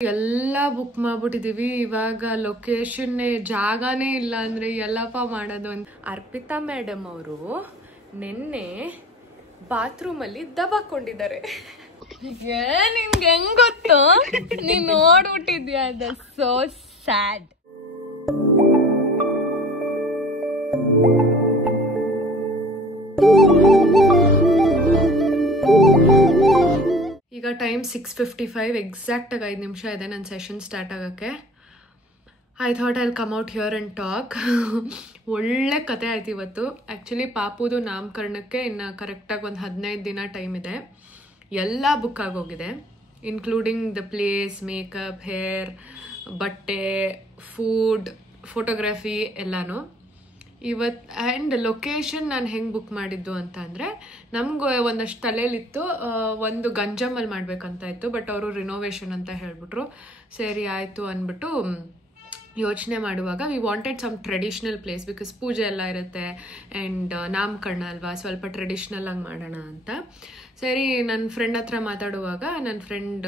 ಎಲ್ಲ ಬುಕ್ ಮಾಡ್ಬಿಟ್ಟಿದೀವಿ. ಇವಾಗ ಲೊಕೇಶನ್ ಜಾಗನೇ ಇಲ್ಲ ಅಂದ್ರೆ ಎಲ್ಲಪ್ಪ ಮಾಡೋದು ಅಂತ. ಅರ್ಪಿತಾ ಮೇಡಮ್ ಅವರು ನಿನ್ನೆ ಬಾತ್ರೂಮ್ ಅಲ್ಲಿ ದಬಾಕೊಂಡಿದ್ದಾರೆ. ನಿಮ್ಗೆ ಹೆಂಗ್ ಗೊತ್ತು? ನೀನ್ ನೋಡ್ಬಿಟ್ಟಿದ್ಯಾ? ಅದು ಸೋ ಸ್ಯಾಡ್. ಈಗ ಟೈಮ್ 6:55 ಎಕ್ಸಾಕ್ಟ್ ಆಗಿ 5 ನಿಮಿಷ ಇದೆ ನನ್ನ ಸೆಷನ್ ಸ್ಟಾರ್ಟ್ ಆಗೋಕ್ಕೆ. I thought I come out here and talk. ಒಳ್ಳೆ ಕತೆ ಆಯ್ತು ಇವತ್ತು. ಆ್ಯಕ್ಚುಲಿ ಪಾಪುದು ನಾಮಕರಣಕ್ಕೆ ಇನ್ನು ಕರೆಕ್ಟಾಗಿ ಒಂದು 15 ದಿನ ಟೈಮ್ ಇದೆ. ಎಲ್ಲ ಬುಕ್ ಆಗೋಗಿದೆ, including the place, makeup, hair, ಬಟ್ಟೆ, ಫುಡ್, ಫೋಟೋಗ್ರಫಿ ಎಲ್ಲನೂ ಇವತ್ತು. ಆ್ಯಂಡ್ ಲೊಕೇಶನ್ ನಾನು ಹೆಂಗೆ ಬುಕ್ ಮಾಡಿದ್ದು ಅಂತ ಅಂದರೆ, ನಮ್ಗೆ ಒಂದಷ್ಟು ತಲೆಯಲ್ಲಿತ್ತು ಒಂದು ಗಂಜಮಲ್ಲಿ ಮಾಡಬೇಕಂತ ಇತ್ತು. ಬಟ್ ಅವರು ರಿನೋವೇಷನ್ ಅಂತ ಹೇಳಿಬಿಟ್ರು. ಸರಿ ಆಯಿತು ಅಂದ್ಬಿಟ್ಟು ಯೋಚನೆ ಮಾಡುವಾಗ we wanted some traditional place, because ಪೂಜೆ ಎಲ್ಲ ಇರುತ್ತೆ ಆ್ಯಂಡ್ ನಾಮಕರಣ ಅಲ್ವಾ, ಸ್ವಲ್ಪ ಟ್ರೆಡಿಷ್ನಲ್ ಆಗಿ ಮಾಡೋಣ ಅಂತ. ಸರಿ, ನನ್ನ ಫ್ರೆಂಡ್ ಹತ್ರ ಮಾತಾಡುವಾಗ ನನ್ನ ಫ್ರೆಂಡ್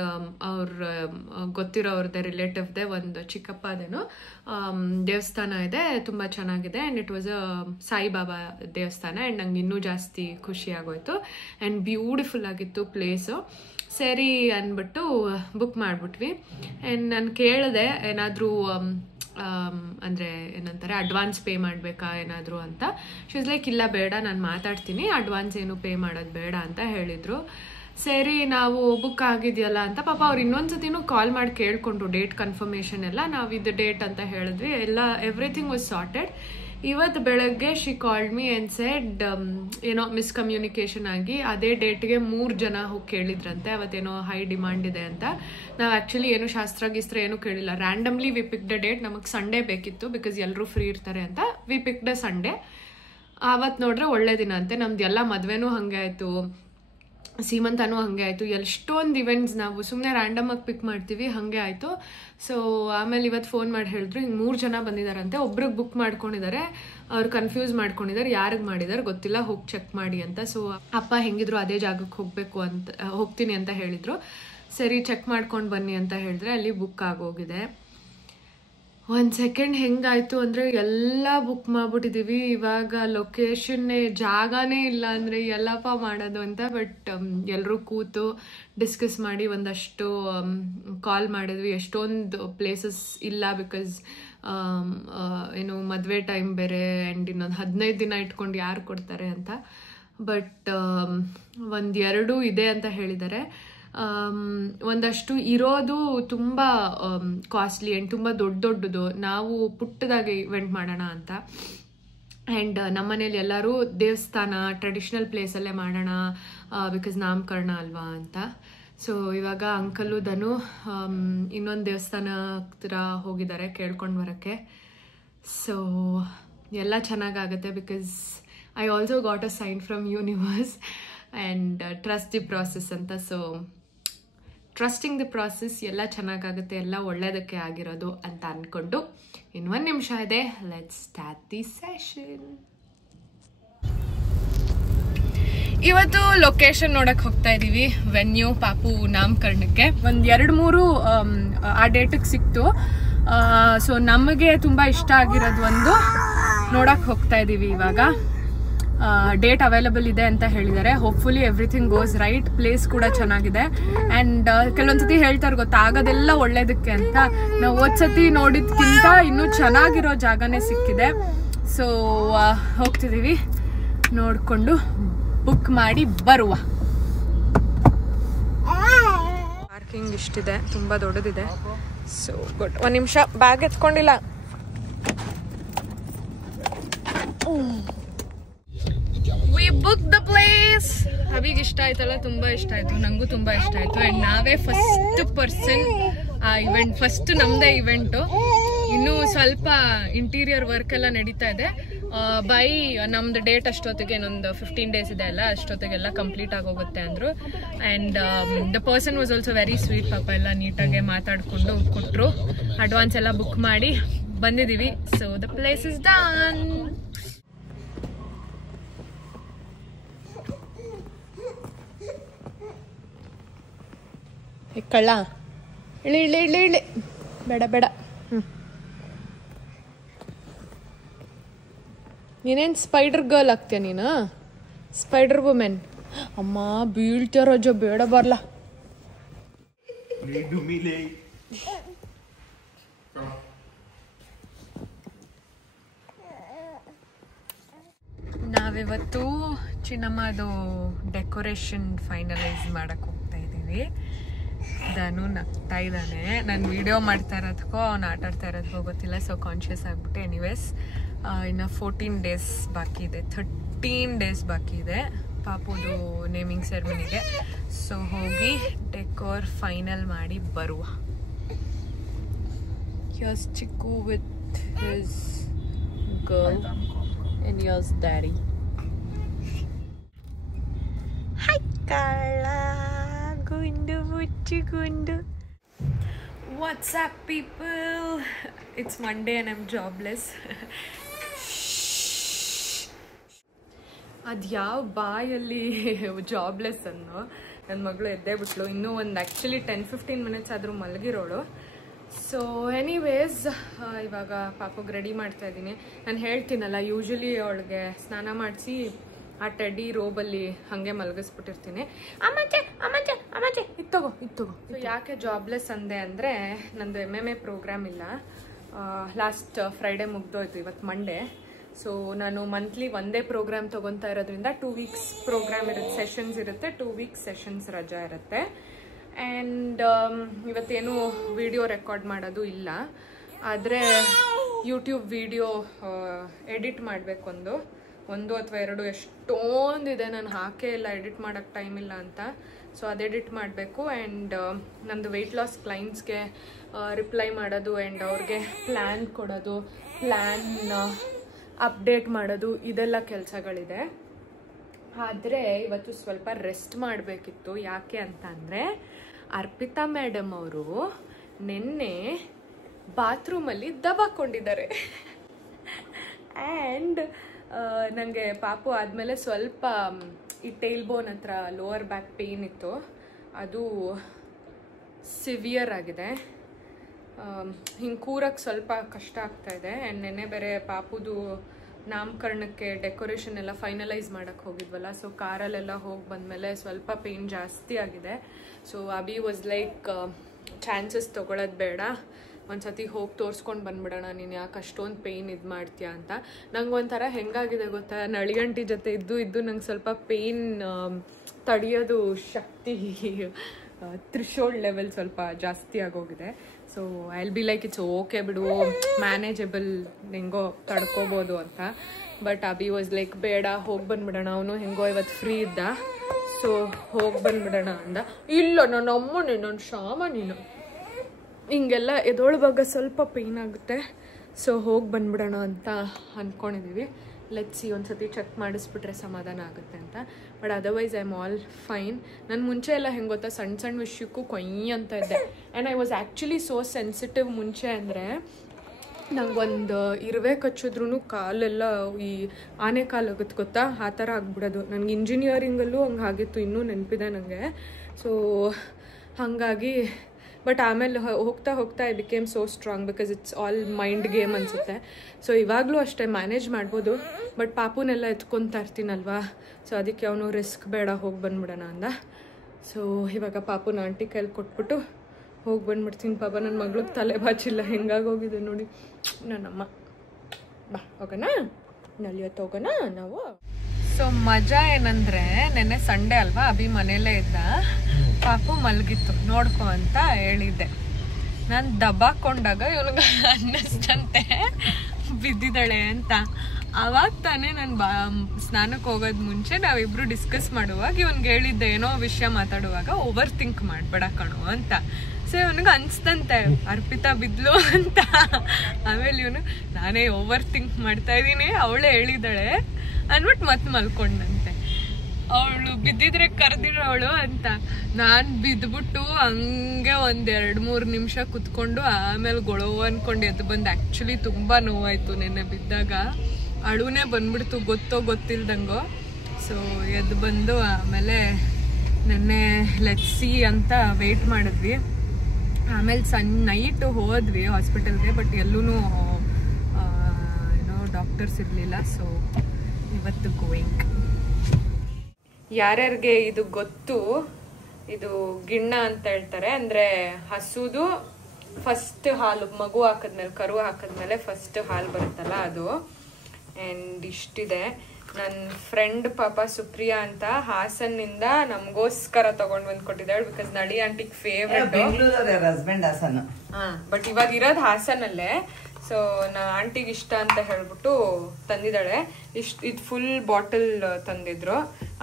ಅವ್ರ ಗೊತ್ತಿರೋವ್ರದ್ದೇ ರಿಲೇಟಿವ್ದೇ ಒಂದು ಚಿಕ್ಕಪ್ಪದೇನೋ ದೇವಸ್ಥಾನ ಇದೆ, ತುಂಬ ಚೆನ್ನಾಗಿದೆ. And it was a Saibaba ದೇವಸ್ಥಾನ. ಆ್ಯಂಡ್ ನಂಗೆ ಇನ್ನೂ ಜಾಸ್ತಿ ಖುಷಿ ಆಗೋಯ್ತು. ಆ್ಯಂಡ್ ಬ್ಯೂಟಿಫುಲ್ ಆಗಿತ್ತು ಪ್ಲೇಸು. ಸರಿ ಅಂದ್ಬಿಟ್ಟು ಬುಕ್ ಮಾಡಿಬಿಟ್ವಿ. ಆ್ಯಂಡ್ ನಾನು ಕೇಳಿದೆ ಏನಾದರೂ ಅಂದರೆ ಏನಂತಾರೆ ಅಡ್ವಾನ್ಸ್ ಪೇ ಮಾಡಬೇಕಾ ಏನಾದರೂ ಅಂತ. ಶೀಸ್ ಲೈಕ್ ಇಲ್ಲ ಬೇಡ, ನಾನು ಮಾತಾಡ್ತೀನಿ, ಅಡ್ವಾನ್ಸ್ ಏನು ಪೇ ಮಾಡೋದು ಬೇಡ ಅಂತ ಹೇಳಿದರು. ಸರಿ, ನಾವು ಬುಕ್ ಆಗಿದೆಯಲ್ಲ ಅಂತ ಪಾಪ ಅವ್ರು ಇನ್ನೊಂದ್ಸತಿನೂ ಕಾಲ್ ಮಾಡಿ ಕೇಳಿಕೊಂಡ್ರು ಡೇಟ್ ಕನ್ಫರ್ಮೇಷನ್ ಎಲ್ಲ. ನಾವು ಇದು ಡೇಟ್ ಅಂತ ಹೇಳಿದ್ವಿ, ಎಲ್ಲ ಎವ್ರಿಥಿಂಗ್ ವಾಸ್ ಸಾರ್ಟೆಡ್. ಇವತ್ತು ಬೆಳಗ್ಗೆ she called me and said ಏನೋ ಮಿಸ್ಕಮ್ಯುನಿಕೇಷನ್ ಆಗಿ ಅದೇ ಡೇಟ್ಗೆ 3 ಜನ ಹೋಗಿ ಕೇಳಿದ್ರಂತೆ. ಅವತ್ತೇನೋ ಹೈ ಡಿಮಾಂಡ್ ಇದೆ ಅಂತ. ನಾವು ಆ್ಯಕ್ಚುಲಿ ಏನು ಶಾಸ್ತ್ರ ಏನು ಕೇಳಿಲ್ಲ, randomly we pick the date. ನಮಗೆ ಸಂಡೇ ಬೇಕಿತ್ತು ಬಿಕಾಸ್ ಎಲ್ಲರೂ ಫ್ರೀ ಇರ್ತಾರೆ ಅಂತ. We pick the Sunday. ಆವತ್ತು ನೋಡ್ರೆ ಒಳ್ಳೆ ದಿನ ಅಂತೆ. ನಮ್ದು ಎಲ್ಲ ಮದುವೆನೂ ಹಾಗೆ ಆಯಿತು, ಸೀಮಂತನೂ ಹಾಗೆ ಆಯಿತು. ಎಷ್ಟೊಂದು ಇವೆಂಟ್ಸ್ ನಾವು ಸುಮ್ಮನೆ ರ್ಯಾಂಡಮಾಗಿ ಪಿಕ್ ಮಾಡ್ತೀವಿ, ಹಾಗೆ ಆಯಿತು. ಸೊ ಆಮೇಲೆ ಇವತ್ತು ಫೋನ್ ಮಾಡಿ ಹೇಳಿದ್ರು ಹಿಂಗೆ 3 ಜನ ಬಂದಿದ್ದಾರಂತೆ. ಒಬ್ರಿಗೆ ಬುಕ್ ಮಾಡ್ಕೊಂಡಿದ್ದಾರೆ, ಅವ್ರು ಕನ್ಫ್ಯೂಸ್ ಮಾಡ್ಕೊಂಡಿದ್ದಾರೆ, ಯಾರಿಗೆ ಮಾಡಿದ್ದಾರೆ ಗೊತ್ತಿಲ್ಲ, ಹೋಗಿ ಚೆಕ್ ಮಾಡಿ ಅಂತ. ಸೊ ಅಪ್ಪ ಹೆಂಗಿದ್ರು ಅದೇ ಜಾಗಕ್ಕೆ ಹೋಗ್ತೀನಿ ಅಂತ ಹೇಳಿದರು. ಸರಿ ಚೆಕ್ ಮಾಡ್ಕೊಂಡು ಬನ್ನಿ ಅಂತ ಹೇಳಿದ್ರೆ ಅಲ್ಲಿ ಬುಕ್ ಆಗೋಗಿದೆ. 1 ಸೆಕೆಂಡ್ ಹೆಂಗಾಯ್ತು ಅಂದರೆ ಎಲ್ಲ ಬುಕ್ ಮಾಡ್ಬಿಟ್ಟಿದ್ದೀವಿ. ಇವಾಗ ಲೊಕೇಶನ್ನೇ ಜಾಗನೇ ಇಲ್ಲ ಅಂದರೆ ಎಲ್ಲಪ್ಪ ಮಾಡೋದು ಅಂತ. ಬಟ್ ಎಲ್ಲರೂ ಕೂತು ಡಿಸ್ಕಸ್ ಮಾಡಿ ಒಂದಷ್ಟು ಕಾಲ್ ಮಾಡಿದ್ವಿ. ಎಷ್ಟೊಂದು ಪ್ಲೇಸಸ್ ಇಲ್ಲ, ಬಿಕಾಸ್ ಏನು ಮದುವೆ ಟೈಮ್ ಬೇರೆ ಆ್ಯಂಡ್ ಇನ್ನೊಂದು 15 ದಿನ ಇಟ್ಕೊಂಡು ಯಾರು ಕೊಡ್ತಾರೆ ಅಂತ. ಬಟ್ 1-2 ಇದೆ ಅಂತ ಹೇಳಿದ್ದಾರೆ. ಒಂದಷ್ಟು ಇರೋದು ತುಂಬ ಕಾಸ್ಟ್ಲಿ ಆ್ಯಂಡ್ ತುಂಬ ದೊಡ್ಡದು. ನಾವು ಪುಟ್ಟದಾಗಿ ಇವೆಂಟ್ ಮಾಡೋಣ ಅಂತ. ಆ್ಯಂಡ್ ನಮ್ಮನೇಲಿ ಎಲ್ಲರೂ ದೇವಸ್ಥಾನ ಟ್ರೆಡಿಷ್ನಲ್ ಪ್ಲೇಸಲ್ಲೇ ಮಾಡೋಣ ಬಿಕಾಸ್ ನಾಮಕರಣ ಅಲ್ವಾ ಅಂತ. ಸೊ ಇವಾಗ ಅಂಕಲು ಧನು ಇನ್ನೊಂದು ದೇವಸ್ಥಾನ ಹತ್ರ ಹೋಗಿದ್ದಾರೆ ಕೇಳ್ಕೊಂಡು ಬರೋಕ್ಕೆ. ಸೊ ಎಲ್ಲ ಚೆನ್ನಾಗಾಗುತ್ತೆ because I also got a sign from universe and trust the process ಅಂತ. ಸೊ ಟ್ರಸ್ಟಿಂಗ್ ದಿ ಪ್ರಾಸೆಸ್, ಎಲ್ಲ ಚೆನ್ನಾಗಾಗುತ್ತೆ, ಎಲ್ಲ ಒಳ್ಳೆಯದಕ್ಕೆ ಆಗಿರೋದು ಅಂತ ಅಂದ್ಕೊಂಡು ಇನ್ನು 1 ನಿಮಿಷ ಇದೆ. Let's start the session. ಇವತ್ತು ಲೊಕೇಶನ್ ನೋಡಕ್ಕೆ ಹೋಗ್ತಾ ಇದ್ದೀವಿ. ವೆನ್ಯೂ ಪಾಪು ನಾಮಕರಣಕ್ಕೆ 1-2-3 ಆ ಡೇಟಿಗೆ ಸಿಕ್ತು. ಸೊ ನಮಗೆ ತುಂಬ ಇಷ್ಟ ಆಗಿರೋದು ಒಂದು ನೋಡಕ್ಕೆ ಹೋಗ್ತಾ ಇದ್ದೀವಿ. ಇವಾಗ ಡೇಟ್ ಅವೈಲಬಲ್ ಇದೆ ಅಂತ ಹೇಳಿದ್ದಾರೆ. Hopefully everything goes right. Place ಕೂಡ ಚೆನ್ನಾಗಿದೆ. ಆ್ಯಂಡ್ ಕೆಲವೊಂದ್ಸತಿ ಹೇಳ್ತಾರೆ ಗೊತ್ತಾಗೋದೆಲ್ಲ ಒಳ್ಳೇದಕ್ಕೆ ಅಂತ. ನಾವು ಓದ್ಸತಿ ನೋಡಿದ್ಕಿಂತ ಇನ್ನೂ ಚೆನ್ನಾಗಿರೋ ಜಾಗನೇ ಸಿಕ್ಕಿದೆ. ಸೊ ಹೋಗ್ತಿದ್ದೀವಿ, ನೋಡಿಕೊಂಡು ಬುಕ್ ಮಾಡಿ ಬರುವ. ಪಾರ್ಕಿಂಗ್ ಇಷ್ಟಿದೆ, ತುಂಬ ದೊಡ್ಡದಿದೆ. So good. 1 ನಿಮಿಷ, bag ಎತ್ಕೊಂಡಿಲ್ಲ. We booked the place. ಅವಿಗೆ ಇಷ್ಟ ಆಯ್ತಲ್ಲ, ತುಂಬ ಇಷ್ಟ ಆಯ್ತು, ನನಗೂ ತುಂಬ ಇಷ್ಟ ಆಯ್ತು. ಆ್ಯಂಡ್ ನಾವೇ ಫಸ್ಟ್ ಪರ್ಸನ್ ಆ ಇವೆಂಟ್, ಫಸ್ಟ್ ನಮ್ಮದೇ ಇವೆಂಟು. ಇನ್ನೂ ಸ್ವಲ್ಪ ಇಂಟೀರಿಯರ್ ವರ್ಕ್ ಎಲ್ಲ ನಡೀತಾ ಇದೆ. ಬೈ ನಮ್ದು ಡೇಟ್ ಅಷ್ಟೊತ್ತಿಗೆ ಇನ್ನೊಂದು 15 ಡೇಸ್ ಇದೆ ಅಲ್ಲ, ಅಷ್ಟೊತ್ತಿಗೆಲ್ಲ ಕಂಪ್ಲೀಟ್ ಆಗೋಗುತ್ತೆ ಅಂದರು. And the person was also very sweet. ಪಾಪ ಎಲ್ಲ ನೀಟಾಗೆ ಮಾತಾಡಿಕೊಂಡು ಕೊಟ್ಟರು. ಅಡ್ವಾನ್ಸ್ ಎಲ್ಲ ಬುಕ್ ಮಾಡಿ ಬಂದಿದ್ದೀವಿ. So the place is done. ಕಳ್ಳ ಇಳಿ ಇಳಿ ಇಳಿ ಇಳಿ ಬೇಡ ಬೇಡ. ನೀನೇನು ಸ್ಪೈಡರ್ ಗರ್ಲ್ ಆಗ್ತೀಯ ನೀನು? Spider women. ಅಮ್ಮ ಬೀಳ್ತೀಯ ರಜ, ಬೇಡ ಬರ್ಲ. ನಾವಿವತ್ತು ಚಿನ್ನಮ್ಮದು ಡೆಕೋರೇಷನ್ ಫೈನಲೈಸ್ ಮಾಡಕ್ಕೆ ಹೋಗ್ತಾ ಇದ್ದೀವಿ. ಧನು ನಗ್ತಾ ಇದ್ದಾನೆ. ನಾನು ವಿಡಿಯೋ ಮಾಡ್ತಾ ಇರೋದಕ್ಕೋ ಅವ್ನು ಆಟ ಆಡ್ತಾ ಇರೋದಕ್ಕೋ ಗೊತ್ತಿಲ್ಲ. So conscious ಆಗಿಬಿಟ್ಟೆ. ಎನಿವೇಸ್ ಇನ್ನು 14 ಡೇಸ್ ಬಾಕಿ ಇದೆ, 13 ಡೇಸ್ ಬಾಕಿ ಇದೆ ಪಾಪುದು ನೇಮಿಂಗ್ ಸೆರೆಮನಿಗೆ. ಸೊ ಹೋಗಿ ಡೆಕೋರ್ ಫೈನಲ್ ಮಾಡಿ ಬರುವ. Here's Chiku with his girl and here's Daddy. Hi Carla, Gundu Bucci Gundu. What's up people? It's Monday and I'm jobless. ಅದು ಯಾವ ಬಾಯಲ್ಲಿ ಜಾಬ್ಲೆಸ್ ಅನ್ನೋ. ನನ್ನ ಮಗಳು ಎದ್ದೇ ಬಿಟ್ಲು. ಇನ್ನೂ ಒಂದು ಆ್ಯಕ್ಚುಲಿ 10-15 ಮಿನಿಟ್ಸ್ ಆದರೂ ಮಲಗಿರೋಳು. ಸೊ ಎನಿವೇಸ್ ಇವಾಗ ಪಾಪಗೆ ರೆಡಿ ಮಾಡ್ತಾ ಇದ್ದೀನಿ. ನಾನು ಹೇಳ್ತೀನಲ್ಲ, ಯೂಶ್ವಲಿ ಅವಳಿಗೆ ಸ್ನಾನ ಮಾಡಿಸಿ ಆ ಟೆಡಿ ರೋಬಲ್ಲಿ ಹಾಗೆ ಮಲಗಿಸ್ಬಿಟ್ಟಿರ್ತೀನಿ. ಅಮ್ಮಚ್ಚೆ ಅಮ್ಮಚ್ಚೆ ಅಮ್ಮಚ್ಚೆ ಇತ್ತಗೋ. ಸೊ ಯಾಕೆ ಜಾಬ್ಲೆಸ್ ಅಂದೆ ಅಂದರೆ, ನಂದು MMA ಪ್ರೋಗ್ರಾಮ್ ಇಲ್ಲ. ಲಾಸ್ಟ್ ಫ್ರೈಡೇ ಮುಗ್ದೋಯ್ತು, ಇವತ್ತು ಮಂಡೇ. ಸೊ ನಾನು ಮಂತ್ಲಿ ಒಂದೇ ಪ್ರೋಗ್ರಾಮ್ ತೊಗೊತಾ ಇರೋದ್ರಿಂದ 2 ವೀಕ್ಸ್ ಪ್ರೋಗ್ರಾಮ್ ಇರುತ್ತೆ, ಸೆಷನ್ಸ್ ಇರುತ್ತೆ, 2 ವೀಕ್ಸ್ ಸೆಷನ್ಸ್ ರಜಾ ಇರುತ್ತೆ. ಆ್ಯಂಡ್ ಇವತ್ತೇನು ವಿಡಿಯೋ ರೆಕಾರ್ಡ್ ಮಾಡೋದು ಇಲ್ಲ. ಆದರೆ ಯೂಟ್ಯೂಬ್ ವಿಡಿಯೋ ಎಡಿಟ್ ಮಾಡಬೇಕು, ಒಂದು ಅಥವಾ 2 ಎಷ್ಟೊಂದಿದೆ. ನಾನು ಹಾಕೇ ಇಲ್ಲ, ಎಡಿಟ್ ಮಾಡೋಕ್ಕೆ ಟೈಮ್ ಇಲ್ಲ ಅಂತ. ಸೊ ಅದು ಎಡಿಟ್ ಮಾಡಬೇಕು. ಆ್ಯಂಡ್ ನಂದು ವೆಯ್ಟ್ ಲಾಸ್ ಕ್ಲೈಂಟ್ಸ್ಗೆ ರಿಪ್ಲೈ ಮಾಡೋದು ಆ್ಯಂಡ್ ಅವ್ರಿಗೆ ಪ್ಲ್ಯಾನ್ ಕೊಡೋದು, ಪ್ಲ್ಯಾನ್ ಅಪ್ಡೇಟ್ ಮಾಡೋದು, ಇದೆಲ್ಲ ಕೆಲಸಗಳಿದೆ. ಆದರೆ ಇವತ್ತು ಸ್ವಲ್ಪ ರೆಸ್ಟ್ ಮಾಡಬೇಕಿತ್ತು. ಯಾಕೆ ಅಂತ ಅಂದರೆ, ಅರ್ಪಿತಾ ಮೇಡಮ್ ಅವರು ನಿನ್ನೆ ಬಾತ್ರೂಮಲ್ಲಿ ದಬಾಕೊಂಡಿದ್ದಾರೆ. ಆ್ಯಂಡ್ ನನಗೆ ಪಾಪು ಆದಮೇಲೆ ಸ್ವಲ್ಪ ಈ ಟೈಲ್ ಬೋನ್ ಹತ್ರ ಲೋವರ್ ಬ್ಯಾಕ್ ಪೇಯ್ನ್ ಇತ್ತು. ಅದು ಸಿವಿಯರ್ ಆಗಿದೆ. ಹಿಂಗೆ ಕೂರಕ್ಕೆ ಸ್ವಲ್ಪ ಕಷ್ಟ ಆಗ್ತಾಯಿದೆ. ಆ್ಯಂಡ್ ನೆನ್ನೆ ಬೇರೆ ಪಾಪುದು ನಾಮಕರಣಕ್ಕೆ ಡೆಕೋರೇಷನ್ ಎಲ್ಲ ಫೈನಲೈಸ್ ಮಾಡೋಕ್ಕೆ ಹೋಗಿದ್ವಲ್ಲ. ಸೊ ಕಾರಲ್ಲೆಲ್ಲ ಹೋಗಿ ಬಂದಮೇಲೆ ಸ್ವಲ್ಪ ಪೇಯ್ನ್ ಜಾಸ್ತಿ ಆಗಿದೆ. ಸೊ ಅಬಿ ವಾಸ್ ಲೈಕ್, ಚಾನ್ಸಸ್ ತೊಗೊಳೋದು ಬೇಡ, ಒಂದು ಸತಿ ಹೋಗಿ ತೋರಿಸ್ಕೊಂಡು ಬಂದ್ಬಿಡೋಣ, ನೀನು ಯಾಕೆ ಅಷ್ಟೊಂದು ಪೇಯ್ನ್ ಇದು ಮಾಡ್ತೀಯಾ ಅಂತ. ನಂಗೆ ಒಂಥರ ಹೆಂಗಾಗಿದೆ ಗೊತ್ತಾ, ನಳಿಗಂಟಿ ಜೊತೆ ಇದ್ದು ನಂಗೆ ಸ್ವಲ್ಪ ಪೇಯ್ನ್ ತಡೆಯೋದು ಶಕ್ತಿ ಥ್ರೆಶೋಲ್ಡ್ ಲೆವೆಲ್ ಸ್ವಲ್ಪ ಜಾಸ್ತಿ ಆಗೋಗಿದೆ. So I will be like it's okay ಬಿಡು, ಮ್ಯಾನೇಜಬಲ್, ಹೆಂಗೋ ತಡ್ಕೋಬೋದು ಅಂತ. ಬಟ್ ಅಬಿ ವಾಸ್ ಲೈಕ್ ಬೇಡ, ಹೋಗಿ ಬಂದ್ಬಿಡೋಣ, ಅವನು ಹೆಂಗೋ ಇವತ್ತು ಫ್ರೀ ಇದ್ದ. ಸೊ ಹೋಗಿ ಬಂದ್ಬಿಡೋಣ ಅಂದ. ಇಲ್ಲ ನಾನು ಅಮ್ಮನೇ, ನಾನು ಶಾಮ, ನೀನು ಹಿಂಗೆಲ್ಲ ಎದೊಳವಾಗ ಸ್ವಲ್ಪ ಪೇಯ್ನ್ ಆಗುತ್ತೆ. ಸೊ ಹೋಗಿ ಬಂದ್ಬಿಡೋಣ ಅಂತ ಅಂದ್ಕೊಂಡಿದ್ದೀವಿ. ಲೆಟ್ಸಿ ಒಂದ್ಸತಿ ಚೆಕ್ ಮಾಡಿಸ್ಬಿಟ್ರೆ ಸಮಾಧಾನ ಆಗುತ್ತೆ ಅಂತ. But otherwise I am all fine. ನಾನು ಮುಂಚೆ ಎಲ್ಲ ಹೆಂಗೆ ಗೊತ್ತಾ, ಸಣ್ಣ ಸಣ್ಣ ವಿಷಯಕ್ಕೂ ಕೊಯ್ಯಿ ಅಂತ ಇದ್ದೆ. And I was actually so sensitive. ಮುಂಚೆ ಅಂದರೆ ನಂಗೊಂದು ಇರುವೆ ಕಚ್ಚಿದ್ರೂ ಕಾಲೆಲ್ಲ ಈ ಆನೆ ಕಾಲು ಆಗುತ್ತೆ ಗೊತ್ತಾ, ಆ ಥರ ಆಗ್ಬಿಡೋದು. ನನಗೆ ಇಂಜಿನಿಯರಿಂಗಲ್ಲೂ ಹಂಗೆ ಆಗಿತ್ತು, ಇನ್ನೂ ನೆನಪಿದೆ ನನಗೆ. ಸೊ ಹಾಗಾಗಿ ಬಟ್ ಆಮೇಲೆ ಹೋಗ್ತಾ ಹೋಗ್ತಾ I became so strong because it's all mind game ಅನಿಸುತ್ತೆ. ಸೊ ಇವಾಗಲೂ ಅಷ್ಟೇ ಮ್ಯಾನೇಜ್ ಮಾಡ್ಬೋದು. ಬಟ್ ಪಾಪುನೆಲ್ಲ ಎತ್ಕೊತಾ ಇರ್ತೀನಲ್ವಾ, ಸೊ ಅದಕ್ಕೆ ಅವನು ರಿಸ್ಕ್ ಬೇಡ, ಹೋಗಿ ಬಂದ್ಬಿಡೋಣ ಅಂದ. ಸೊ ಇವಾಗ ಪಾಪುನ ಆಂಟಿ ಕೈಲಿ ಕೊಟ್ಬಿಟ್ಟು ಹೋಗಿ ಬಂದ್ಬಿಡ್ತೀನಿ. ಪಾಪ ನನ್ನ ಮಗಳಿಗೆ ತಲೆ ಬಾಚಿಲ್ಲ, ಹೆಂಗಾಗೋಗಿದೆ ನೋಡಿ ನನ್ನಮ್ಮ. ಬಾ ಹೋಗೋಣ, ನಲಿಯತ್ತು ಹೋಗೋಣ ನಾವು. ಸೊ ಮಜಾ ಏನಂದರೆ, ನೆನ್ನೆ ಸಂಡೇ ಅಲ್ವಾ, ಅಭಿ ಮನೇಲೇ ಇದ್ದ. ಪಾಪು ಮಲಗಿತ್ತು, ನೋಡ್ಕೊ ಅಂತ ಹೇಳಿದ್ದೆ. ನಾನು ದಬ್ಬಾಕೊಂಡಾಗ ಇವನಿಗೆ ಅನ್ನಿಸ್ತಂತೆ ಬಿದ್ದಿದ್ದಾಳೆ ಅಂತ. ಆವಾಗ ತಾನೇ ನಾನು ಸ್ನಾನಕ್ಕೆ ಹೋಗೋದು ಮುಂಚೆ ನಾವಿಬ್ರು ಡಿಸ್ಕಸ್ ಮಾಡುವಾಗ ಇವನ್ಗೆ ಹೇಳಿದ್ದೆ, ಏನೋ ವಿಷಯ ಮಾತಾಡುವಾಗ ಓವರ್ ಥಿಂಕ್ ಮಾಡಬೇಡ ಕಣು ಅಂತ. ಸೊ ಇವನಿಗೆ ಅನಿಸ್ತಂತೆ ಅರ್ಪಿತಾ ಬಿದ್ಲು ಅಂತ. ಆಮೇಲೆ ಇವನು ನಾನೇ ಓವರ್ ಥಿಂಕ್ ಮಾಡ್ತಾ ಇದ್ದೀನಿ, ಅವಳೇ ಹೇಳಿದ್ದಾಳೆ ಅಂದ್ಬಿಟ್ಟು ಮತ್ತೆ ಮಲ್ಕೊಂಡಂತೆ. ಅವಳು ಬಿದ್ದಿದ್ರೆ ಕರೆದಿರೋವಳು ಅಂತ. ನಾನು ಬಿದ್ದುಬಿಟ್ಟು ಹಂಗೆ ಒಂದು 2-3 ನಿಮಿಷ ಕುತ್ಕೊಂಡು ಆಮೇಲೆ ಗೊಳೋ ಅಂದ್ಕೊಂಡು ಎದ್ದು ಬಂದು. ಆ್ಯಕ್ಚುಲಿ ತುಂಬ ನೋವಾಯಿತು ನೆನ್ನೆ ಬಿದ್ದಾಗ, ಅಳುನೇ ಬಂದ್ಬಿಡ್ತು ಗೊತ್ತೋ ಗೊತ್ತಿಲ್ದಂಗೋ. ಸೊ ಎದ್ದು ಬಂದು ಆಮೇಲೆ ನೆನ್ನೆ ಲೆಟ್ಸಿ ಅಂತ ವೆಯ್ಟ್ ಮಾಡಿದ್ವಿ. ಆಮೇಲೆ ನೈಟ್ ಹೋದ್ವಿ ಹಾಸ್ಪಿಟಲ್ಗೆ, ಬಟ್ ಎಲ್ಲೂ ಏನೋ ಡಾಕ್ಟರ್ಸ್ ಇರಲಿಲ್ಲ. ಸೊ ಇವತ್ತು ಗೋಯಿಂಗ್. ಯಾರ್ಯಾರಿಗೆ ಇದು ಗೊತ್ತು, ಇದು ಗಿಣ್ಣ ಅಂತ ಹೇಳ್ತಾರೆ. ಅಂದರೆ ಹಸುದು ಫಸ್ಟ್ ಹಾಲು ಮಗು ಹಾಕಿದ್ಮೇಲೆ, ಕರು ಹಾಕಿದ್ಮೇಲೆ ಫಸ್ಟ್ ಹಾಲು ಬರುತ್ತಲ್ಲ ಅದು. ಆ್ಯಂಡ್ ಇಷ್ಟಿದೆ. ನನ್ನ ಫ್ರೆಂಡ್ ಪಾಪ ಸುಪ್ರಿಯಾ ಅಂತ ಹಾಸನ್ನಿಂದ ನಮಗೋಸ್ಕರ ತಗೊಂಡು ಬಂದು ಕೊಟ್ಟಿದ್ದಾಳೆ. ಬಿಕಾಸ್ ನಳಿ ಆಂಟಿಗೆ ಫೇವ್ರೆಟ್. ಬಟ್ ಇವಾಗ ಇರೋದು ಹಾಸನಲ್ಲೇ. ಸೊ ಆಂಟಿಗೆ ಇಷ್ಟ ಅಂತ ಹೇಳ್ಬಿಟ್ಟು ತಂದಿದ್ದಾಳೆ. ಇದು ಫುಲ್ ಬಾಟಲ್ ತಂದಿದ್ರು.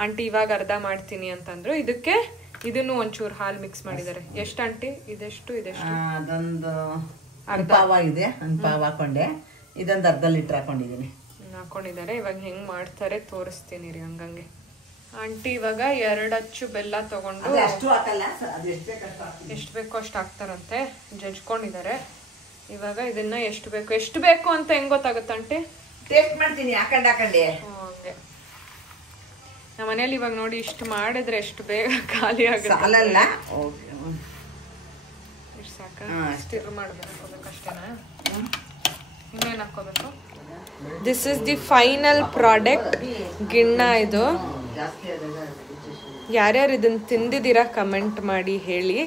ಆಂಟಿ ಇವಾಗ ಅರ್ಧ ಮಾಡ್ತೀನಿ ಅಂತಂದ್ರು. ಇದಕ್ಕೆ ಇದನ್ನು ಒಂಚೂರು ಹಾಲು ಮಿಕ್ಸ್ ಮಾಡಿದ್ದಾರೆ. ಎಷ್ಟು ಆಂಟಿ? ಇದೆಷ್ಟು ಅದೊಂದು ಅರ್ಧ ಪಾವ ಇದೆ. ಒಂದು ಪಾವ ಹಾಕೊಂಡೆ. ಇದೊಂದು ಅರ್ಧ ಲೀಟರ್ ಹಾಕೊಂಡಿದ್ದೀನಿ. ಹಾಕೊಂಡಿದ್ದಾರೆ. ಇವಾಗ ಹೆಂಗ್ ಮಾಡ್ತಾರೆ ತೋರಿಸ್ತೀನಿ ರೀ. ಹಂಗಂಗೆ ಆಂಟಿ ಇವಾಗ 2 ಅಚ್ಚು ಬೆಲ್ಲ ತಗೊಂಡು ಎಷ್ಟು ಬೇಕೋ ಅಷ್ಟು ಹಾಕ್ತಾರಂತೆ. ಜಜ್ಕೊಂಡಿದ್ದಾರೆ. ಇವಾಗ ಇದನ್ನ ಎಷ್ಟು ಬೇಕು ಅಂತ ಹೆಂಗ್ ಗೊತ್ತಾಗುತ್ತೆ ಆಂಟಿ? ಟೇಸ್ಟ್ ಮಾಡ್ತೀನಿ ಹಾಕೊಂಡೆ. ಹಂಗೆ ನಮ್ಮ ಮನೇಲಿ ಇವಾಗ ನೋಡಿ ಇಷ್ಟು ಮಾಡಿದ್ರೆ ಎಷ್ಟು ಬೇಗ ಖಾಲಿ ಆಗುತ್ತೆ. ಇಷ್ಟು ಸಾಕ? ಸ್ಟಿರ್ ಮಾಡ್ಬೇಕಷ್ಟೇನಾ? ಇನ್ನೇನು ಹಾಕೋಬೇಕು? This is the final product ಗಿಣ್ಣ. ಇದು ಯಾರ್ಯಾರು ಇದನ್ನ ತಿಂದಿದ್ದೀರಾ ಕಮೆಂಟ್ ಮಾಡಿ ಹೇಳಿ.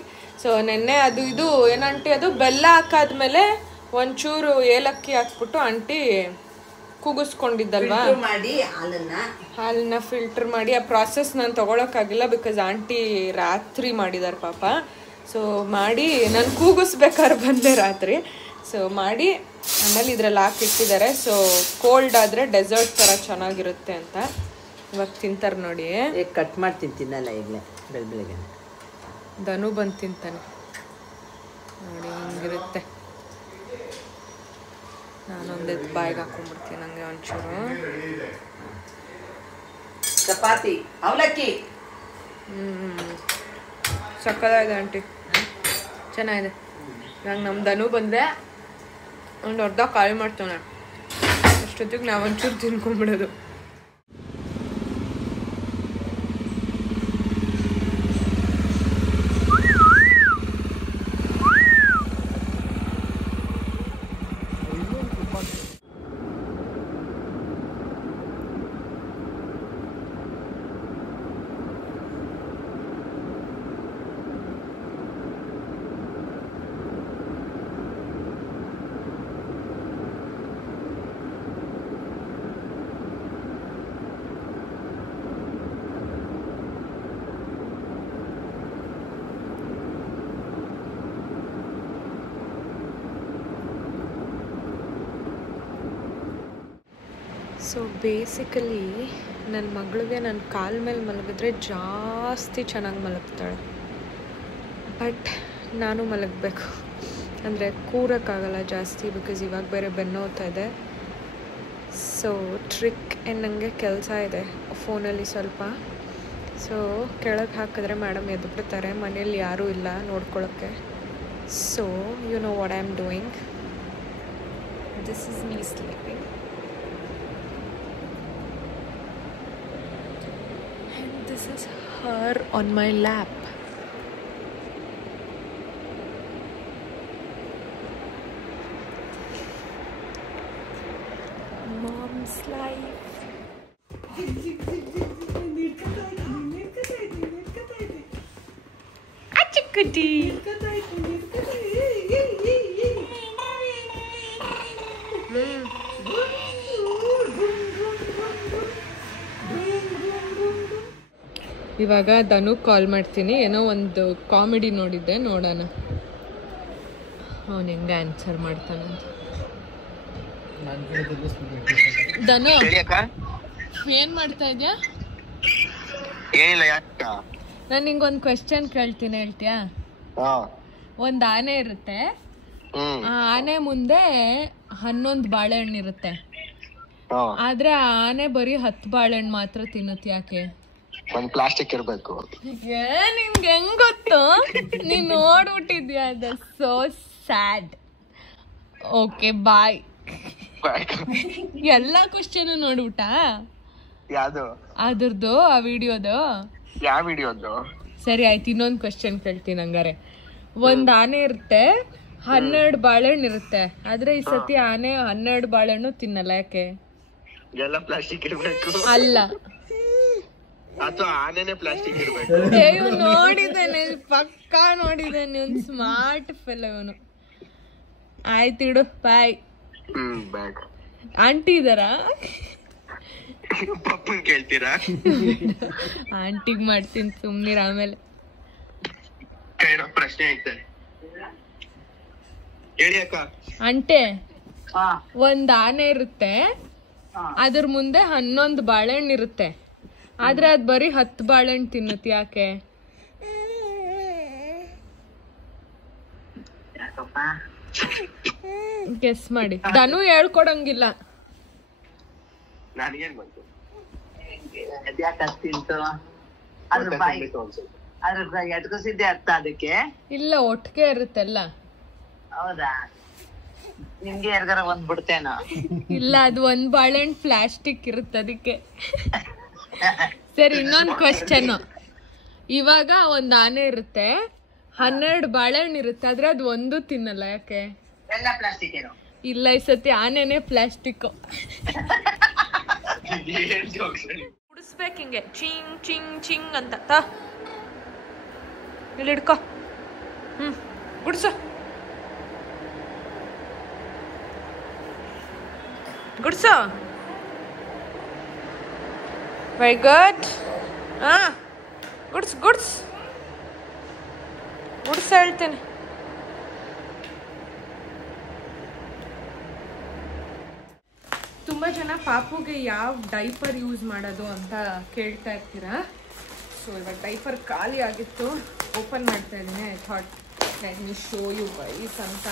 ಸೊ ನೆನ್ನೆ ಅದು ಇದು ಏನಂಟಿ, ಅದು ಬೆಲ್ಲ ಹಾಕಾದ್ಮೇಲೆ ಒಂಚೂರು ಏಲಕ್ಕಿ ಹಾಕ್ಬಿಟ್ಟು ಆಂಟಿ ಕೂಗಿಸ್ಕೊಂಡಿದ್ದಲ್ವಾ, ಹಾಲನ್ನ ಫಿಲ್ಟರ್ ಮಾಡಿ. ಆ ಪ್ರಾಸೆಸ್ ನಾನು ತೊಗೊಳಕ್ಕಾಗಿಲ್ಲ ಬಿಕಾಸ್ ಆಂಟಿ ರಾತ್ರಿ ಮಾಡಿದಾರೆ ಪಾಪ. ಸೊ ಮಾಡಿ ನಾನು ಕೂಗಿಸ್ಬೇಕಾದ್ರೆ ಬಂದೆ ರಾತ್ರಿ. ಸೊ ಮಾಡಿ ಆಮೇಲೆ ಇದ್ರಲ್ಲಿ ಹಾಕಿಟ್ಟಿದ್ದಾರೆ. ಸೊ ಕೋಲ್ಡ್ ಆದರೆ ಡೆಸರ್ಟ್ ಥರ ಚೆನ್ನಾಗಿರುತ್ತೆ ಅಂತ ಇವಾಗ ತಿಂತಾರೆ ನೋಡಿ. ಕಟ್ ಮಾಡಿ ತಿಂತೀನಲ್ಲ ಈಗಲೇ ಬೆಳಗ್ಗೆ. ಧನು ಬಂದು ತಿಂತಾನೆ ನೋಡಿ, ಹಿಂಗಿರುತ್ತೆ. ನಾನೊಂದೆತ್ತು ಬಾಯಿಗೆ ಹಾಕೊಂಡ್ಬಿಡ್ತೀನಿ. ನನಗೆ ಒಂಚೂರು ಚಪಾತಿ ಅವಲಕ್ಕಿ ಸಕ್ಕತ್ತಾಗಿದೆ ಆಂಟಿ, ಚೆನ್ನಾಗಿದೆ. ಇವಾಗ ನಮ್ಮ ಧನು ಬಂದರೆ ಒಂದು ಅರ್ಧ ಖಾಲಿ ಮಾಡ್ತಾನೆ. ಅಷ್ಟೊತ್ತಿಗೆ ನಾವೊಂಚೂರು ತಿನ್ಕೊಂಡ್ಬಿಡೋದು. ಸೊ ಬೇಸಿಕಲಿ ನನ್ನ ಮಗಳಿಗೆ ನನ್ನ ಕಾಲ ಮೇಲೆ ಮಲಗಿದ್ರೆ ಜಾಸ್ತಿ ಚೆನ್ನಾಗಿ ಮಲಗ್ತಾಳೆ. ಬಟ್ ನಾನು ಮಲಗಬೇಕು ಅಂದರೆ ಕೂರೋಕ್ಕಾಗಲ್ಲ ಜಾಸ್ತಿ, ಬಿಕಾಸ್ ಇವಾಗ ಬೇರೆ ಬೆನ್ನೋಗ್ತಾ ಇದೆ. ಸೊ ಟ್ರಿಕ್ ನನಗೆ ಕೆಲಸ ಇದೆ ಫೋನಲ್ಲಿ ಸ್ವಲ್ಪ. ಸೊ ಕೆಳಗೆ ಹಾಕಿದ್ರೆ ಮೇಡಮ್ ಎದ್ಬಿಡ್ತಾರೆ, ಮನೇಲಿ ಯಾರೂ ಇಲ್ಲ ನೋಡ್ಕೊಳ್ಳೋಕ್ಕೆ. So you know what I am doing. This is me sleeping. This is her on my lap. Mom's life. Achikuti. ಇವಾಗ ಧನು ಕಾಲ್ ಮಾಡ್ತೀನಿ. ಏನೋ ಒಂದು ಕಾಮಿಡಿ ನೋಡಿದ್ದೆ, ನೋಡೋಣ ಅವನು ಹೆಂಗೆ ಆನ್ಸರ್ ಮಾಡ್ತಾನಂತ. ಧನು ಏನ್ ಮಾಡ್ತಾ ಇದ್ಯಾ? ನಾನು ನಿಂಗೊಂದು ಕ್ವೆಶ್ಚನ್ ಕೇಳ್ತೀನಿ, ಹೇಳ್ತೀಯಾ? ಒಂದು ಆನೆ ಇರುತ್ತೆ, ಆ ಆನೆ ಮುಂದೆ 11 ಬಾಳೆಹಣ್ಣು ಇರುತ್ತೆ. ಆದ್ರೆ ಆ ಆನೆ ಬರೀ 10 ಬಾಳೆಹಣ್ಣು ಮಾತ್ರ ತಿನ್ನುತ್ತೆ, ಯಾಕೆ? ಒಂದ್ ಪ್ಲಾಸ್ಟಿಕ್ ಇರ್ಬೇಕು. ನಿಮ್ಗೆ ಹೆಂಗ್ ಗೊತ್ತು? ನೀನ್ ನೋಡ್ಬಿಟ್ಟಿದ್ಯಾ? ಅದು ಸೋ ಸ್ಯಾಡ್. Okay bye. ಎಲ್ಲಾ ಕ್ವಶನ್ ನೋಡ್ಬಿಟ್ಟ? ಯಾವ್ದು? ಅದ್ರದ್ದು ಆ ವಿಡಿಯೋದು. ಯಾವ ವಿಡಿಯೋದು? ಸರಿ ಆಯ್ತು, ಇನ್ನೊಂದು ಕ್ವಶನ್ ಕೇಳ್ತೀನಿ ಹಂಗಾರೆ. ಒಂದ್ ಆನೆ ಇರುತ್ತೆ, 12 ಬಾಳೆಹಣ್ಣು ಇರುತ್ತೆ. ಆದ್ರೆ ಈ ಸತಿ ಆನೆ 12 ಬಾಳೆಹಣ್ಣು ತಿನ್ನಲ್ಲ. ಯಾಕೆ? ಎಲ್ಲ ಪ್ಲಾಸ್ಟಿಕ್ ಇರ್ಬೇಕು ಅಲ್ಲ, ಅಥವಾ ಆನೆನೆ ಪ್ಲಾಸ್ಟಿಕ್ ಇರ್ಬೇಕು. ಇವ್ನು ನೋಡಿದ್ದಾನೆ, ಪಕ್ಕಾ ನೋಡಿದ್ದಾನೆ. ಇವ್ನು ಸ್ಮಾರ್ಟ್ ಫೆಲ್ ಇವನು. ಆಯ್ತು ಇಡು, ಬಾಯ್. ಬಾಯ್. ಆಂಟಿ ಇದಾರಾ? ಪಪ್ಪನ್ ಕೇಳ್ತೀರಾ? ಆಂಟಿಗ್ ಮಾಡ್ತೀನಿ ಸುಮ್ನಿರ. ಆಮೇಲೆ ಪ್ರಶ್ನೆ ಐತೆ, ಹೇಳಿ ಅಕ್ಕ. ಅಂಟೆ, ಒಂದ್ ಆನೆ ಇರುತ್ತೆ, ಅದ್ರ ಮುಂದೆ 11 ಬಾಳೆಹಣ್ಣು ಇರುತ್ತೆ. ಆದ್ರೆ ಅದ್ ಬರೀ 10 ಬಾಳೆಹಣ್ಣು ತಿನ್ನುತ್ತೆ. ಯಾಕೆ? ಗೆಸ್ ಮಾಡಿ. ಧನು ಹೇಳ್ಕೊಡಂಗಿಲ್ಲ. ನನಗೇನ್ ಬಂತು? ಇಲ್ಲ, ಒಟ್ಟಿಗೆ ಇರುತ್ತೆಲ್ಲ. ಹೌದಾ? ನಿಮ್ಗೆ ಯಾರಿಗಾರ ಒಂದ್ ಬಿಡ್ತೇನೋ? ಇಲ್ಲ, ಅದು 1 ಬಾಳೆಹಣ್ಣು ಪ್ಲಾಸ್ಟಿಕ್ ಇರುತ್ತೆ, ಅದಕ್ಕೆ. ಸರಿ, ಇನ್ನೊಂದು ಕ್ವೆಶ್ಚನ್. ಇವಾಗ ಒಂದ್ ಆನೆ ಇರುತ್ತೆ, 12 ಬಾಳೆಹಣ್ಣು ಇರುತ್ತೆ, ಆದ್ರೆ ಅದು ಒಂದು ತಿನ್ನಲ್ಲ. ಯಾಕೆ? ಎಲ್ಲ ಪ್ಲಾಸ್ಟಿಕ್ ಏನೋ? ಇಲ್ಲ, ಈ ಸತಿ ಆನೆನೆ ಪ್ಲಾಸ್ಟಿಕ್. ಕುಡಿಸ್ಬೇಕು ಹಿಂಗೆ, ಚಿಂಗ್ ಚಿಂಗ್ ಚಿಂಗ್ ಅಂತ. ಇಲ್ಲಿ ಹಿಡ್ಕೊ. Goods goods. Very good. Goods goods goods ಹೇಳ್ತೇನೆ. ತುಂಬ ಜನ ಪಾಪುಗೆ ಯಾವ ಡೈಪರ್ ಯೂಸ್ ಮಾಡೋದು ಅಂತ ಕೇಳ್ತಾ ಇರ್ತೀರಾ. ಸೊ ಇವಾಗ ಡೈಪರ್ ಖಾಲಿ ಆಗಿತ್ತು, ಓಪನ್ ಮಾಡ್ತಾ ಇದ್ದೀನಿ. I thought let me show you guys ಅಂತ.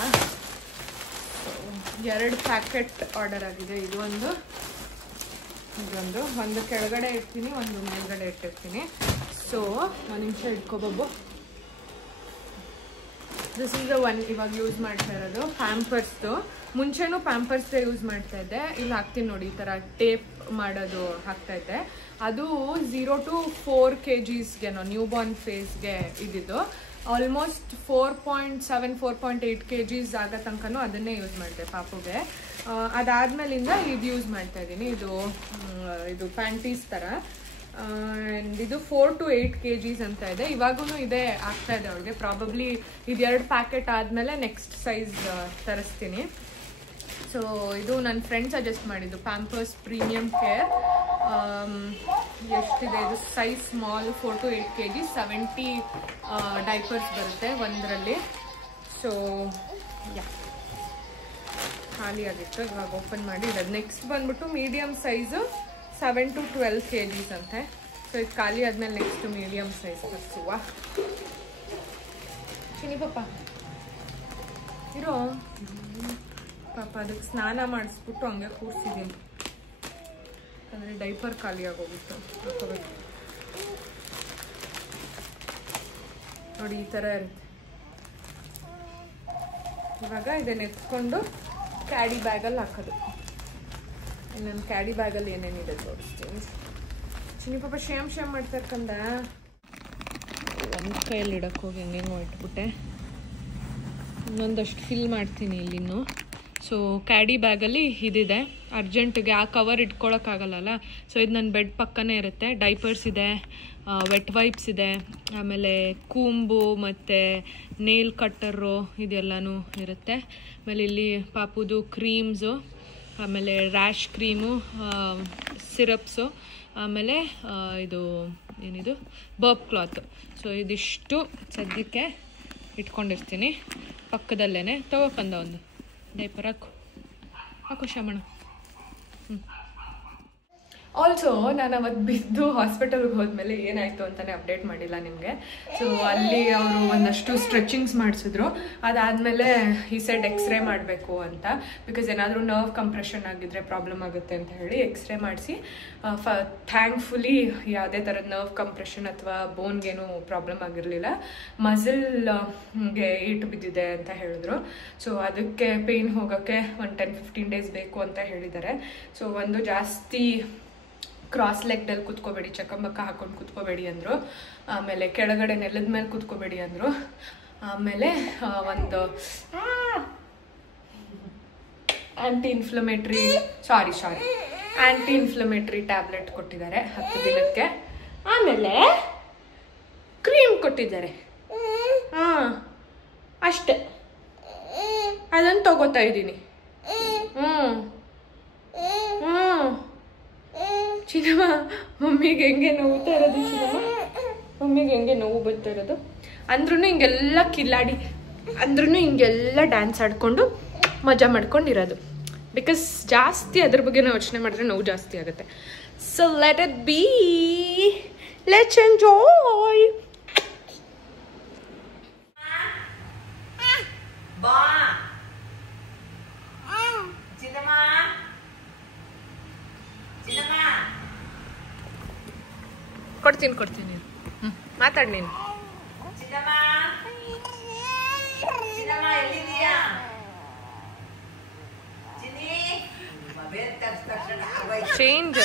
2 ಪ್ಯಾಕೆಟ್ ಆರ್ಡರ್ ಆಗಿದೆ. ಇದೊಂದು ಕೆಳಗಡೆ ಇಡ್ತೀನಿ, ಒಂದು ಮೇಲ್ಗಡೆ ಇಟ್ಟಿರ್ತೀನಿ. ಸೊ ಒಂದು ನಿಮಿಷ ಇಟ್ಕೋಬಾಬು. ದಿಸ್ ಇಸ್ ದ ಒನ್ ಇವಾಗ ಯೂಸ್ ಮಾಡ್ತಾ ಇರೋದು, ಪ್ಯಾಂಪರ್ಸ್ದು. ಮುಂಚೆನೂ ಪ್ಯಾಂಪರ್ಸ್ದೇ ಯೂಸ್ ಮಾಡ್ತಾ ಇದ್ದೆ. ಇಲ್ಲಿ ಹಾಕ್ತೀನಿ ನೋಡಿ, ಈ ಥರ ಟೇಪ್ ಮಾಡೋದು ಹಾಕ್ತಾ ಇದ್ದೆ. ಅದು 0 to 4 kgsಗೆನೋ ನ್ಯೂ ಬಾರ್ನ್ ಫೇಸ್ಗೆ ಇದ್ದಿದ್ದು. ಆಲ್ಮೋಸ್ಟ್ 4.7 4.8 kgs ಆಗೋ ತನಕನೂ ಅದನ್ನೇ ಯೂಸ್ ಮಾಡಿದೆ ಪಾಪುಗೆ. ಅದಾದ್ಮೇಲಿಂದ ಇದು ಯೂಸ್ ಮಾಡ್ತಾ ಇದ್ದೀನಿ. ಇದು ಪ್ಯಾಂಟೀಸ್ ಥರ. ಆ್ಯಂಡ್ ಇದು 4 to 8 kgs ಅಂತ ಇದೆ. ಇವಾಗೂ ಇದೇ ಆಗ್ತಾ ಇದೆ ಅವಳಿಗೆ. ಪ್ರಾಬಬ್ಲಿ ಇದು 2 ಪ್ಯಾಕೆಟ್ ಆದಮೇಲೆ ನೆಕ್ಸ್ಟ್ ಸೈಜ್ ತರಿಸ್ತೀನಿ. ಸೊ ಇದು ನನ್ನ ಫ್ರೆಂಡ್ ಸಜೆಸ್ಟ್ ಮಾಡಿದ್ದು, ಪ್ಯಾಂಪರ್ಸ್ ಪ್ರೀಮಿಯಮ್ ಕೇರ್. ಎಷ್ಟಿದೆ ಇದು size? Small 4 to 8 kg, 70 diapers ಬರುತ್ತೆ ಒಂದರಲ್ಲಿ. ಸೊ ಯಾ, ಖಾಲಿ ಆಗಿತ್ತು, ಇವಾಗ ಓಪನ್ ಮಾಡಿ ಇರೋದು. ನೆಕ್ಸ್ಟ್ ಬಂದ್ಬಿಟ್ಟು ಮೀಡಿಯಮ್ ಸೈಜು 7 to 12 kgs ಅಂತೆ. ಸೊ ಇದು ಖಾಲಿ ಆದ್ಮೇಲೆ ನೆಕ್ಸ್ಟ್ ಮೀಡಿಯಮ್ ಸೈಜ್ ತರಿಸುವ. ಚಿನಿ ಪಾಪ ಇರೋ ಪಾಪ, ಅದಕ್ಕೆ ಸ್ನಾನ ಮಾಡಿಸ್ಬಿಟ್ಟು ಹಂಗೆ ಕೂರಿಸಿದ್ದೀನಿ. ಅಂದರೆ ಡೈಪರ್ ಖಾಲಿ ಆಗೋಗಿತ್ತು, ಹಾಕೋಬೇಕು ನೋಡಿ. ಈ ಥರ ಇರುತ್ತೆ. ಇವಾಗ ಇದನ್ನು ಎತ್ಕೊಂಡು ಕ್ಯಾಡಿ ಬ್ಯಾಗಲ್ಲಿ ಹಾಕೋದು. ನನ್ನ ಕ್ಯಾಡಿ ಬ್ಯಾಗಲ್ಲಿ ಏನೇನಿದೆ ತೋರಿಸ್ತೀನಿ. ಚಿನಿ ಪಾಪ ಶೇಮ್ ಮಾಡ್ತಾರೆ ಕಂದ. ಒಂದು ಕೈಯಲ್ಲಿ ಇಡಕ್ಕೆ ಹೋಗಿ ಹೆಂಗೆಂಗೋ ಇಟ್ಬಿಟ್ಟೆ. ಇನ್ನೊಂದಷ್ಟು ಫಿಲ್ ಮಾಡ್ತೀನಿ ಇಲ್ಲಿನ್ನು. ಸೊ ಕ್ಯಾಡಿ ಬ್ಯಾಗಲ್ಲಿ ಇದಿದೆ. ಅರ್ಜೆಂಟಿಗೆ ಆ ಕವರ್ ಇಟ್ಕೊಳಕ್ಕಾಗಲ್ಲ, ಸೊ ಇದು ನನ್ನ ಬೆಡ್ ಪಕ್ಕನೇ ಇರುತ್ತೆ. ಡೈಪರ್ಸ್ ಇದೆ, ವೆಟ್ ವೈಪ್ಸ್ ಇದೆ, ಆಮೇಲೆ ಕೂಂಬು ಮತ್ತು ನೇಲ್ ಕಟ್ಟರು ಇದೆಲ್ಲನೂ ಇರುತ್ತೆ. ಆಮೇಲೆ ಇಲ್ಲಿ ಪಾಪುದು ಕ್ರೀಮ್ಸು, ಆಮೇಲೆ ರ್ಯಾಶ್ ಕ್ರೀಮು, ಸಿರಪ್ಸು, ಆಮೇಲೆ ಇದು ಏನಿದು ಬರ್ಬ್ ಕ್ಲಾತ್. ಸೊ ಇದಿಷ್ಟು ಸದ್ಯಕ್ಕೆ ಇಟ್ಕೊಂಡಿರ್ತೀನಿ ಪಕ್ಕದಲ್ಲೇ. ತಗೋಕಂದ ಒಂದು ಡೈಪರ್ ಹಾಕು ಶ್ರಮಣ. ಆಲ್ಸೋ ನಾನು ಅವತ್ತು ಬಿದ್ದು ಹಾಸ್ಪಿಟಲ್ಗೆ ಹೋದ್ಮೇಲೆ ಏನಾಯಿತು ಅಂತಲೇ ಅಪ್ಡೇಟ್ ಮಾಡಿಲ್ಲ ನಿಮಗೆ. ಸೊ ಅಲ್ಲಿ ಅವರು ಒಂದಷ್ಟು ಸ್ಟ್ರೆಚಿಂಗ್ಸ್ ಮಾಡಿಸಿದ್ರು. ಅದಾದಮೇಲೆ ಈ ಸೈಡ್ ಎಕ್ಸ್ರೇ ಮಾಡಬೇಕು ಅಂತ, ಬಿಕಾಸ್ ಏನಾದರೂ ನರ್ವ್ ಕಂಪ್ರೆಷನ್ ಆಗಿದ್ರೆ ಪ್ರಾಬ್ಲಮ್ ಆಗುತ್ತೆ ಅಂತ ಹೇಳಿ ಎಕ್ಸ್ರೇ ಮಾಡಿಸಿ, ಥ್ಯಾಂಕ್ಫುಲಿ ಯಾವುದೇ ಥರದ ನರ್ವ್ ಕಂಪ್ರೆಷನ್ ಅಥವಾ ಬೋನ್ಗೇನು ಪ್ರಾಬ್ಲಮ್ ಆಗಿರಲಿಲ್ಲ. ಮಸಲ್ಗೆ ಏಟು ಬಿದ್ದಿದೆ ಅಂತ ಹೇಳಿದ್ರು. ಸೊ ಅದಕ್ಕೆ ಪೇಯ್ನ್ ಹೋಗೋಕ್ಕೆ ಒಂದು 10-15 days ಬೇಕು ಅಂತ ಹೇಳಿದ್ದಾರೆ. ಸೊ ಒಂದು ಜಾಸ್ತಿ ಕ್ರಾಸ್ ಲೆಗ್ದಲ್ಲಿ ಕುತ್ಕೋಬೇಡಿ, ಚಕ್ಕಂಬಕ್ಕ ಹಾಕೊಂಡು ಕುತ್ಕೋಬೇಡಿ ಅಂದರು. ಆಮೇಲೆ ಕೆಳಗಡೆ ನೆಲದ ಮೇಲೆ ಕುತ್ಕೋಬೇಡಿ ಅಂದರು. ಆಮೇಲೆ ಒಂದು ಆ್ಯಂಟಿ ಇನ್ಫ್ಲಮೇಟ್ರಿ ಟ್ಯಾಬ್ಲೆಟ್ ಕೊಟ್ಟಿದ್ದಾರೆ 10 ದಿನಕ್ಕೆ. ಆಮೇಲೆ ಕ್ರೀಮ್ ಕೊಟ್ಟಿದ್ದಾರೆ. ಅಷ್ಟೆ, ಅದನ್ನು ತಗೋತಾ ಇದ್ದೀನಿ. ಚಿನ್ನಮ್ಮ ಮಮ್ಮಿಗೆ ಹೆಂಗೆ ನೋವುತ್ತಾ ಇರೋದು, ಮಮ್ಮಿಗೆ ಹೆಂಗೆ ನೋವು ಬರ್ತಾ ಇರೋದು. ಅಂದ್ರೂ ಹಿಂಗೆಲ್ಲ ಕಿಲ್ಲಾಡಿ, ಅಂದ್ರೂ ಹಿಂಗೆಲ್ಲ ಡ್ಯಾನ್ಸ್ ಆಡ್ಕೊಂಡು ಮಜಾ ಮಾಡ್ಕೊಂಡಿರೋದು. ಬಿಕಾಸ್ ಜಾಸ್ತಿ ಅದ್ರ ಬಗ್ಗೆ ನಾವು ಯೋಚನೆ ಮಾಡಿದ್ರೆ ನೋವು ಜಾಸ್ತಿ ಆಗುತ್ತೆ. So let it be, let's enjoy. ಕೊಡ್ತೀನಿ ಮಾತಾಡಿ ನೀನು. ಚೇಂಜ್